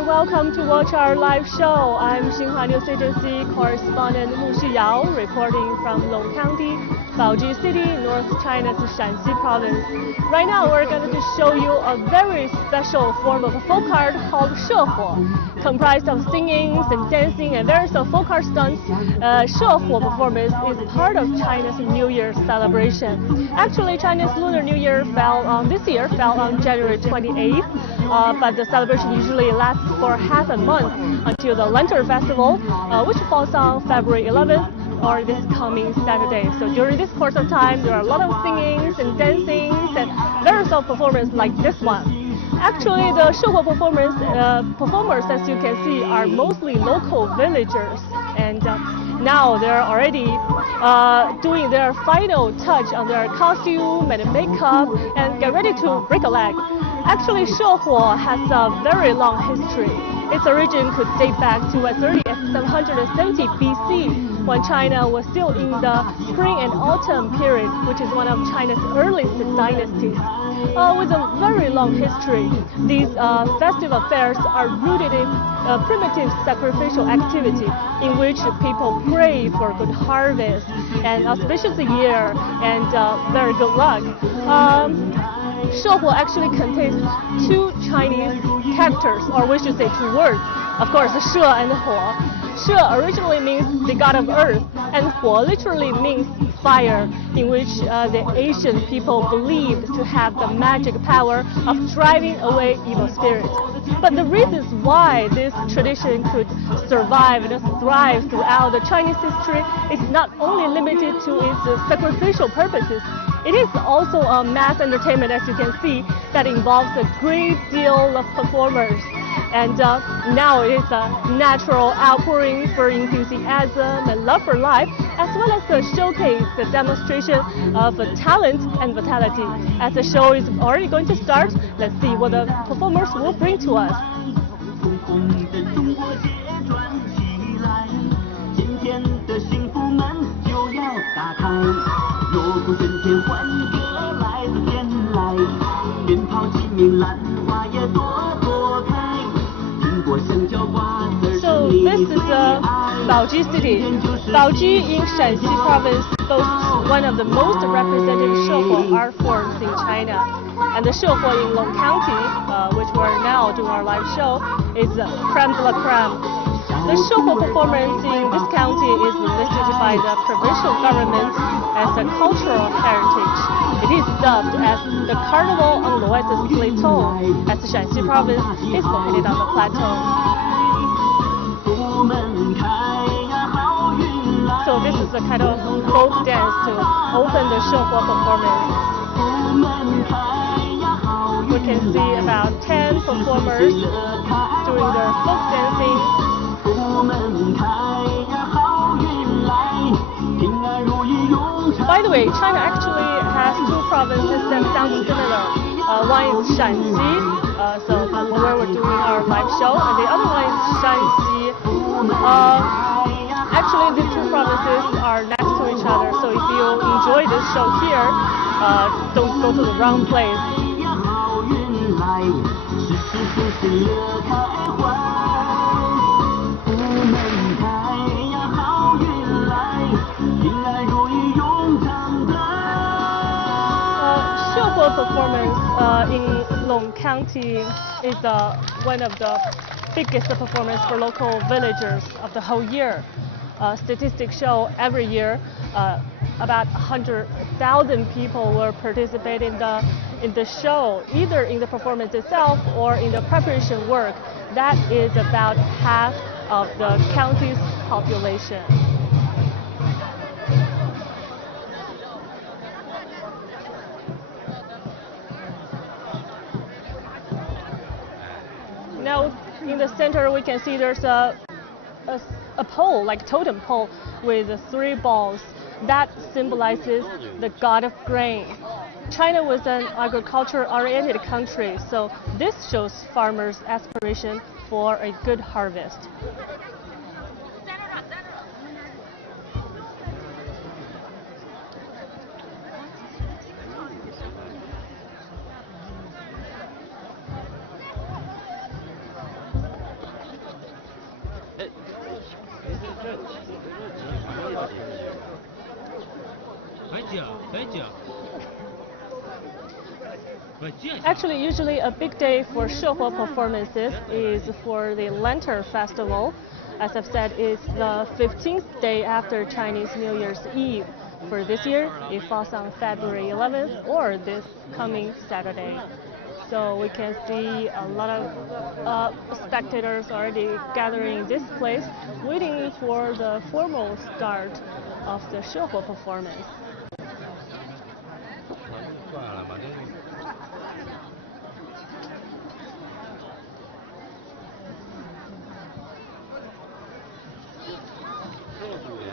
and welcome to watch our live show. I'm Xinhua News Agency correspondent Mu Xiyao reporting from Long County, Baoji City, North China's Shaanxi province. Right now we're going to show you a very special form of folk art called Shehuo, comprised of singing and dancing and various folk art stunts. Shehuo performance is part of China's New Year celebration. Actually, China's Lunar New Year this year fell on January 28th, but the celebration usually lasts for half a month until the Lantern Festival, which falls on February 11th or this coming Saturday. So during this course of time, there are a lot of singings and dancings and various performances like this one. Actually, the Shehuo performers, as you can see, are mostly local villagers, and now they're already doing their final touch on their costume and makeup and get ready to break a leg. Actually, Shehuo has a very long history. Its origin could date back to as early as 770 BC, when China was still in the spring and autumn period, which is one of China's earliest dynasties. With a very long history, these festive affairs are rooted in primitive sacrificial activity in which people pray for good harvest and auspicious year and very good luck. Shehuo actually contains two Chinese characters, or we should say two words. Of course, She and Huo. She originally means the god of earth, and Huo literally means fire, in which the ancient people believed to have the magic power of driving away evil spirits. But the reasons why this tradition could survive and thrive throughout the Chinese history is not only limited to its sacrificial purposes. It is also a mass entertainment, as you can see, that involves a great deal of performers. And now it is a natural outpouring for enthusiasm and love for life, as well as a showcase, the demonstration of talent and vitality. As the show is already going to start, let's see what the performers will bring to us. So this is Baoji City. Baoji in Shaanxi province boasts one of the most represented Shehuo art forms in China. And the Shehuo in Long County, which we're now doing our live show, is creme de la creme. The Shehuo performance in this county is listed by the provincial government as a cultural heritage. It is dubbed as the carnival on l'Ouest plateau, as the Shaanxi province is located on the plateau. So this is a kind of folk dance to open the Shehuo performance. We can see about 10 performers doing their folk dancing. By the way, China actually has two provinces that sound similar. One is Shaanxi, so where we're doing our live show, and the other one is Shaanxi. Actually, the two provinces are next to each other, so if you enjoy this show here, don't go to the wrong place. Shehuo performance in Long County is one of the biggest performance for local villagers of the whole year. Statistics show every year about 100,000 people will participate in the show, either in the performance itself or in the preparation work. That is about half of the county's population. Now, in the center, we can see there's a pole, like totem pole, with 3 balls. That symbolizes the god of grain. China was an agriculture-oriented country, so this shows farmers' aspiration for a good harvest. Actually, usually a big day for Shehuo performances is for the Lantern Festival. As I've said, it's the 15th day after Chinese New Year's Eve. For this year, it falls on February 11th or this coming Saturday. So we can see a lot of spectators already gathering in this place, waiting for the formal start of the Shehuo performance.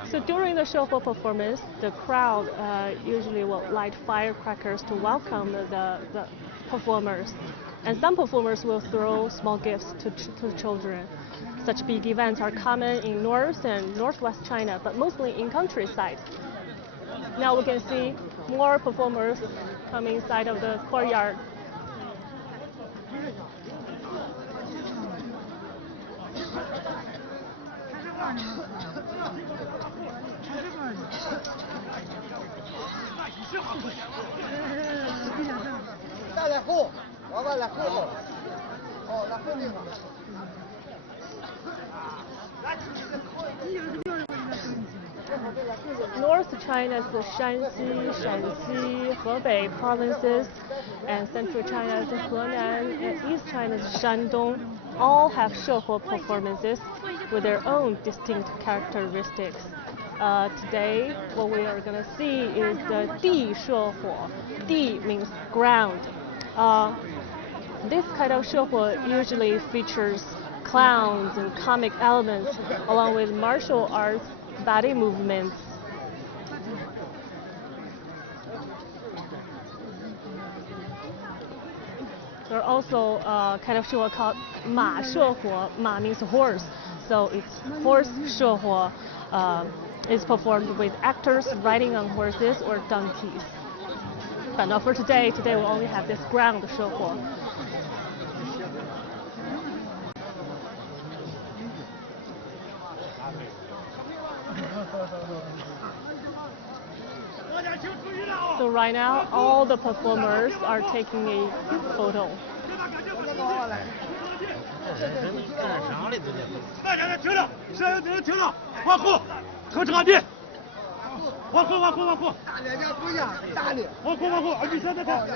So during the Shehuo performance, the crowd usually will light firecrackers to welcome the performers. And some performers will throw small gifts to children. Such big events are common in North and Northwest China, but mostly in countryside. Now we can see more performers coming inside of the courtyard. North China's Shaanxi, Hebei provinces, and Central China's Henan, and East China's Shandong all have Shehuo performances with their own distinct characteristics. Today, what we are going to see is the Di Shehuo. Di means ground. This kind of Shehuo usually features clowns and comic elements, along with martial arts body movements. There are also kind of Shehuo called Ma Shehuo. Ma means horse, so it's horse Shehuo. Is performed with actors riding on horses or donkeys. But not for today. Today we only have this ground Shehuo. So right now, all the performers are taking a photo.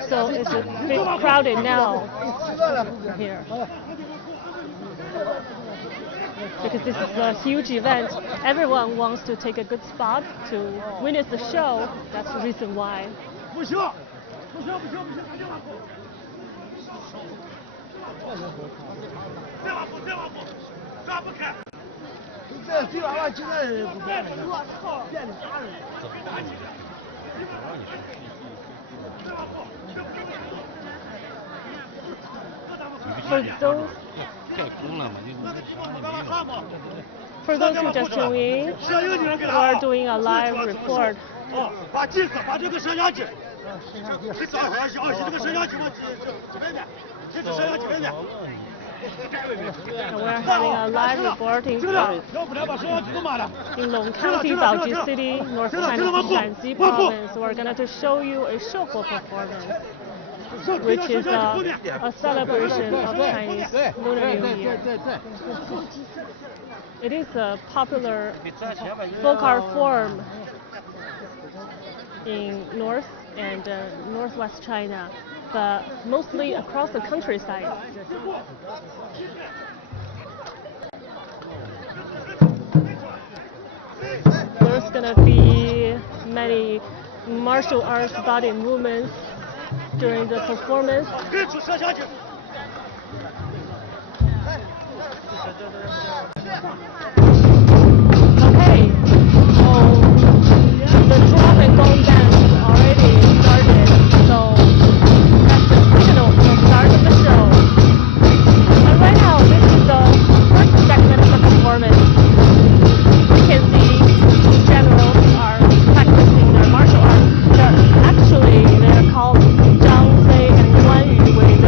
So it's a bit crowded now here. Because this is a huge event, everyone wants to take a good spot to witness the show. That's the reason why. For those who just joined in, we are doing a live report. And we're having a live reporting in Long County, Baoji City, North China's Shaanxi province. We're going to show you a Shehuo performance, which is a celebration of Chinese Lunar New Year. It is a popular folk art form in North and Northwest China, but mostly across the countryside. There's going to be many martial arts body movements during the performance. Okay, so the drum and gong dance already started, so that's the signal for the start of the show. And right now, this is the first segment of the performance. We can see generals are practicing their martial arts. They're called Zhang Fei and Guan Yu with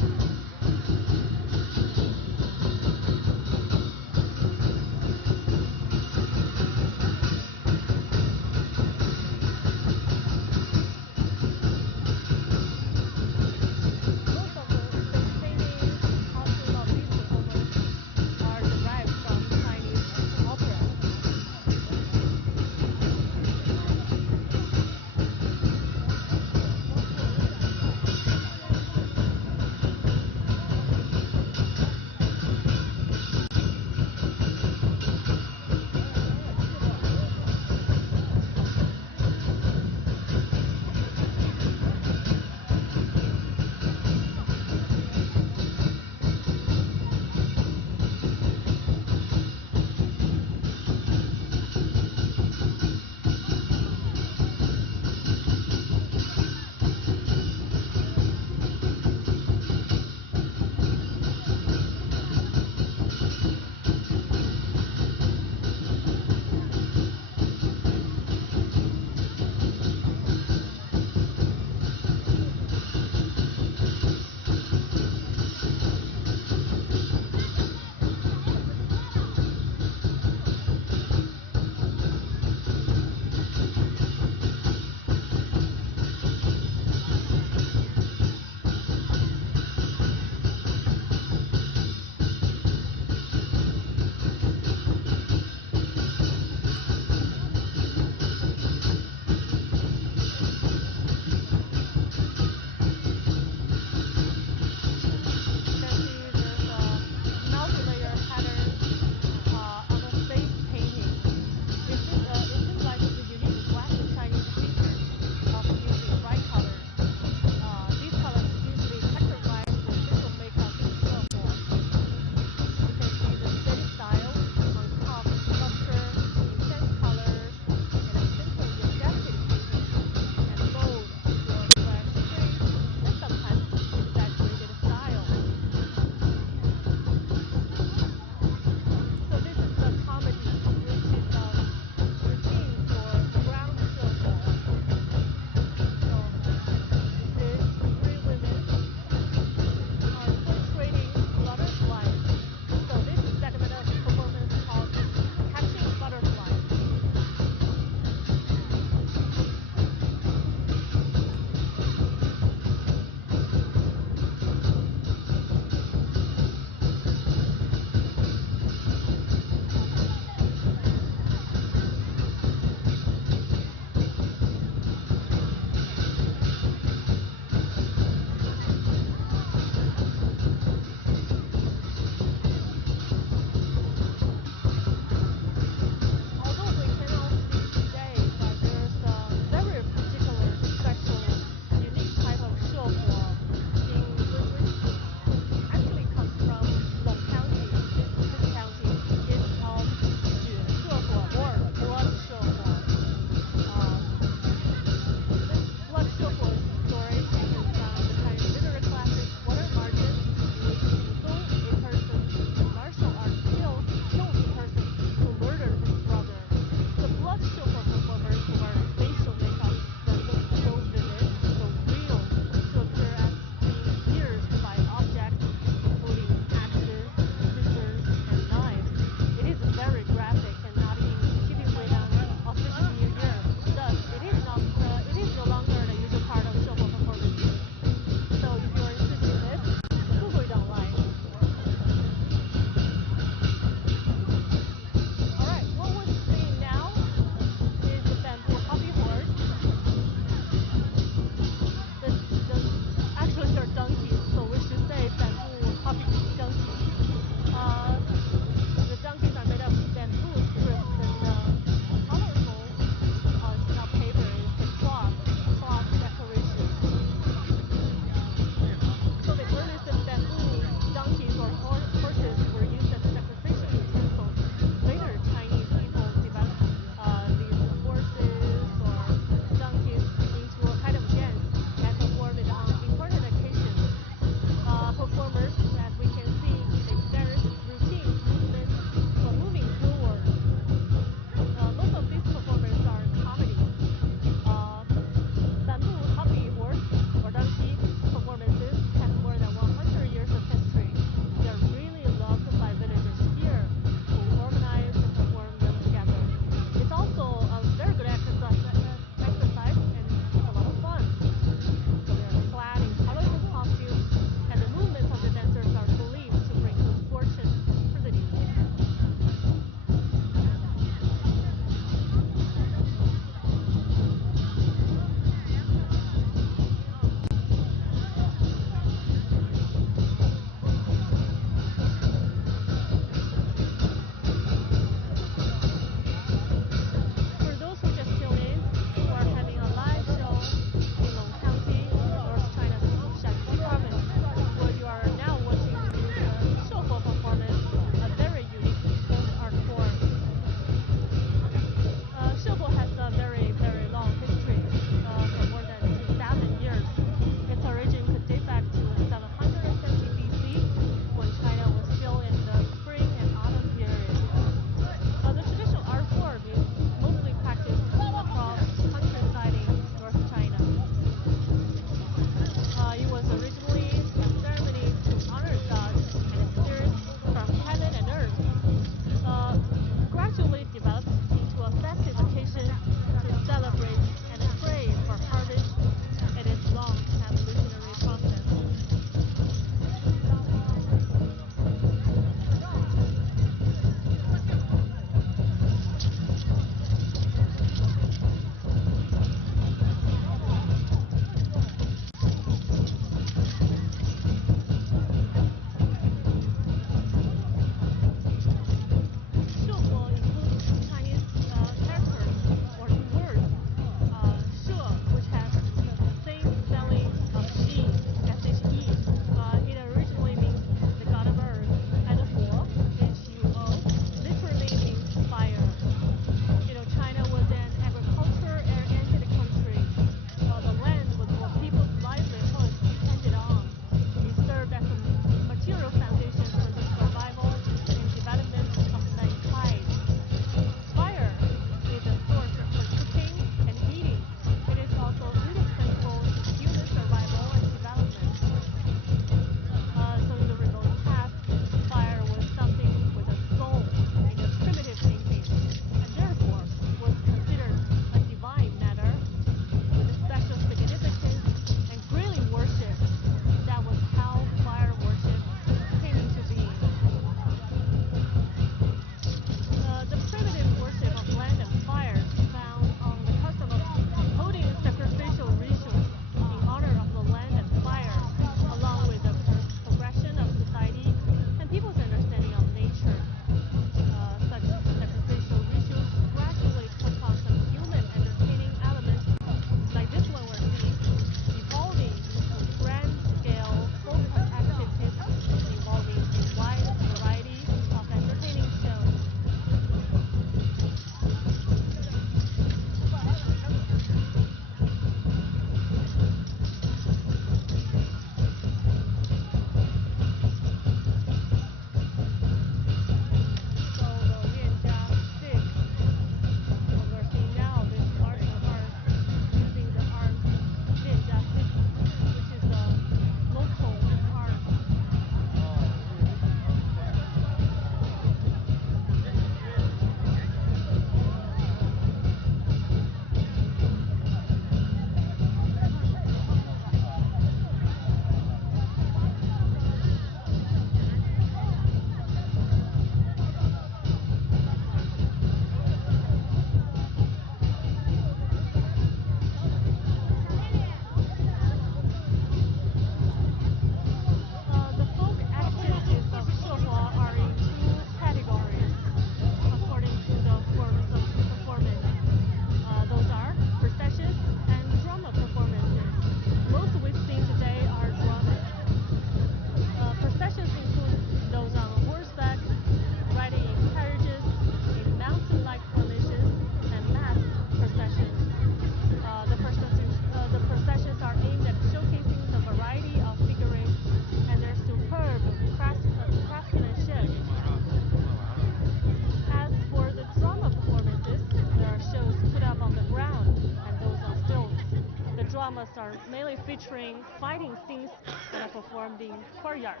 mainly featuring fighting scenes that are performed in courtyards.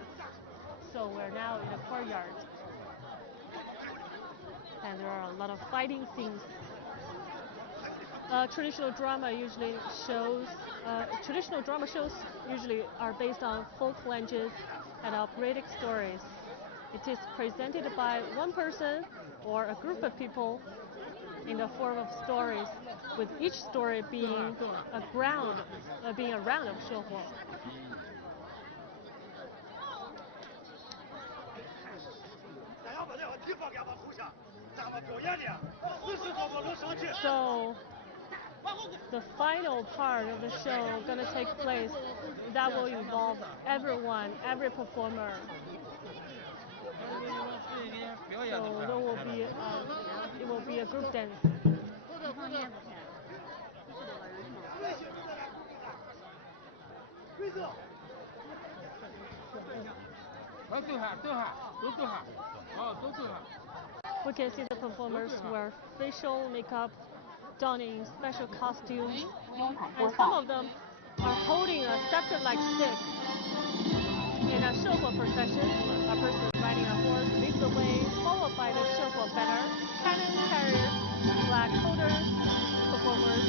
So we're now in a courtyard, and there are a lot of fighting scenes. Traditional drama shows usually are based on folk legends and operatic stories. It is presented by one person or a group of people in the form of stories, with each story being being a round of Shehuo. 咱要把这个地方给它投下，咱们表演的40多个楼上去。So the final part of the show gonna take place that will involve everyone, every performer. So there will be it will be a group dance. We can see the performers wear facial makeup, donning special costumes, and some of them are holding a scepter-like stick. In a Shehuo procession, a person riding a horse leads the way, followed by the Shehuo banner, cannon carriers, flag holders, performers,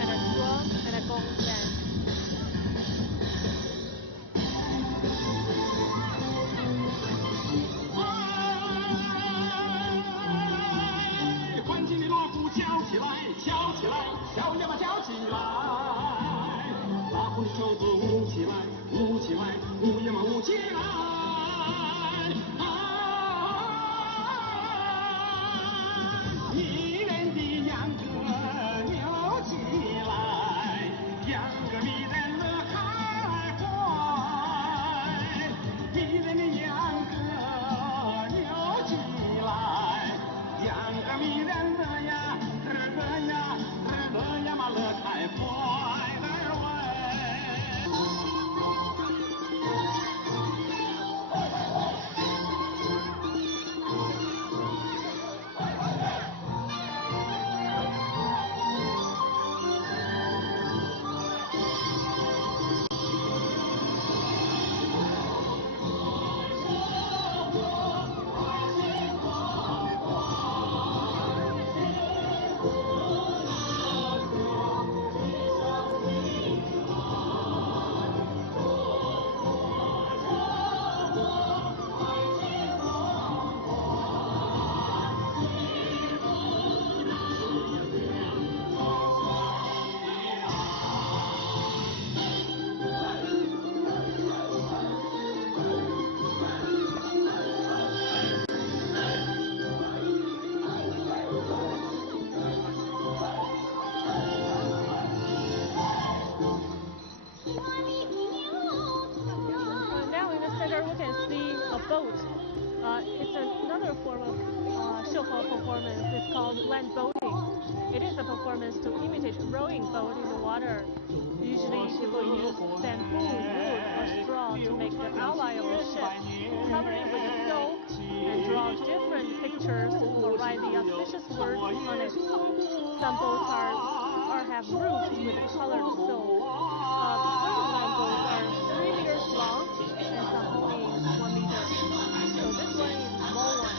and a drum and a gong band. 欢庆的锣鼓敲起来，敲起来，小呀嘛敲起来，拉红的手指舞起来，舞起来，舞呀嘛舞起来。迷人的秧歌扭起来，秧歌迷人乐开怀，迷人的秧歌扭起来。 秧歌迷人乐呀，乐呀嘛乐开怀儿喂。Now in the center we can see a boat. It's another form of Shehuo performance. It's called land boating. It is a performance to imitate rowing boat in the water. Usually people use bamboo, wood, or straw to make the outline of the ship, cover it with silk, and draw different pictures or write the auspicious words on it. Some boats have roofs with colored silk. Certain land boats are 3 meters long and some only 1 meter. So this one is a small one.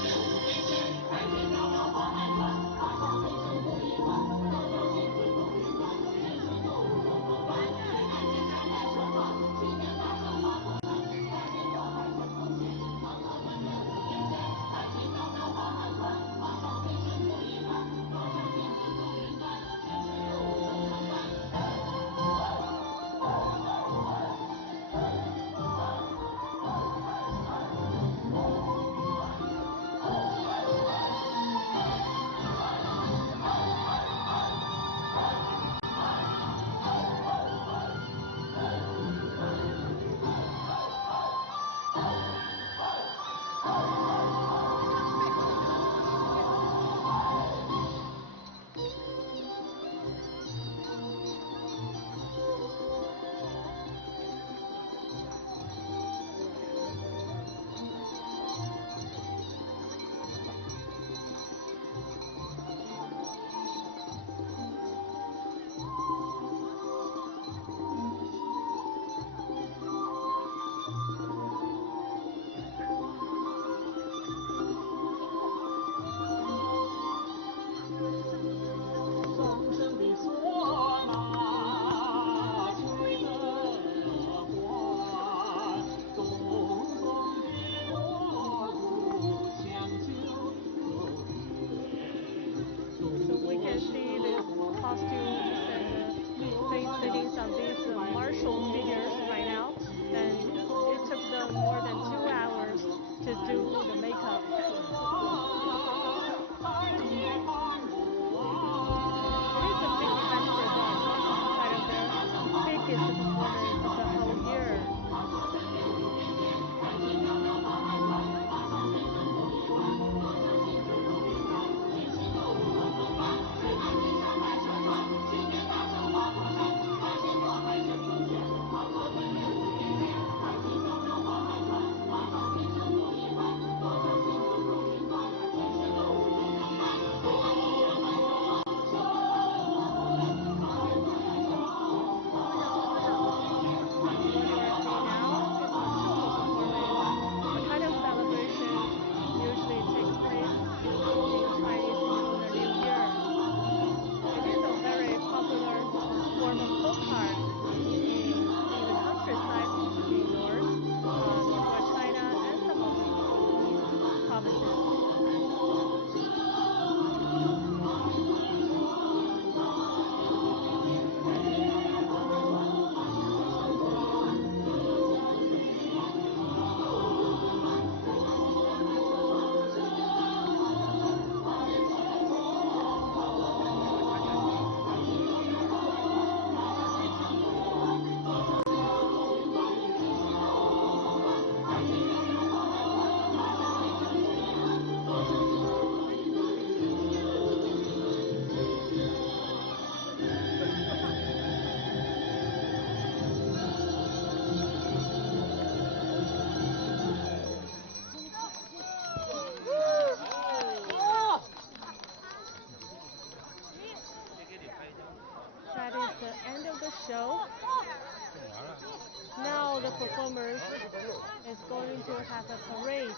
going to have a parade.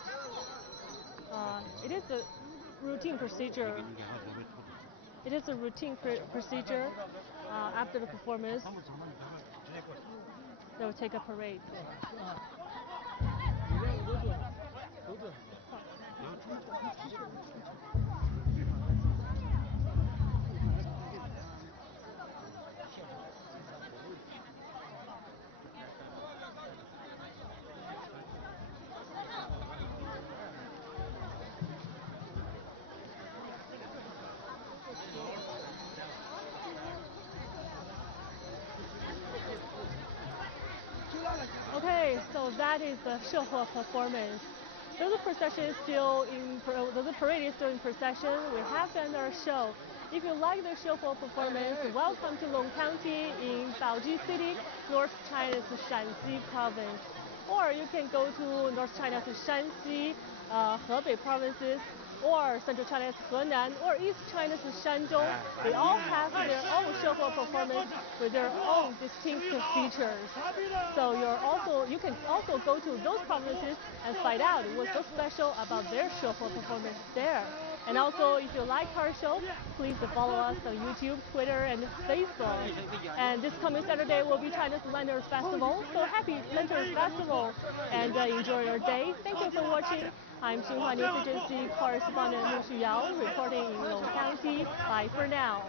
It is a routine procedure. It is a routine procedure. After the performance, they will take a parade. Okay, so that is the Shehuo performance. Though the procession is still though the parade is still in procession, we have to end our show. If you like the Shehuo performance, welcome to Long County in Baoji City, North China's Shaanxi province. Or you can go to North China's Shaanxi, Hebei provinces, or Central China's Henan, or East China's Shandong. They all have their own Shehuo performance with their own distinctive features. So you can also go to those provinces and find out what's so special about their Shehuo performance there. And also, if you like our show, please follow us on YouTube, Twitter, and Facebook. And this coming Saturday will be China's Lantern Festival. So happy Lantern Festival and enjoy your day. Thank you for watching. I'm Xinhua News Agency correspondent Mu Yao reporting in Long County. Bye for now.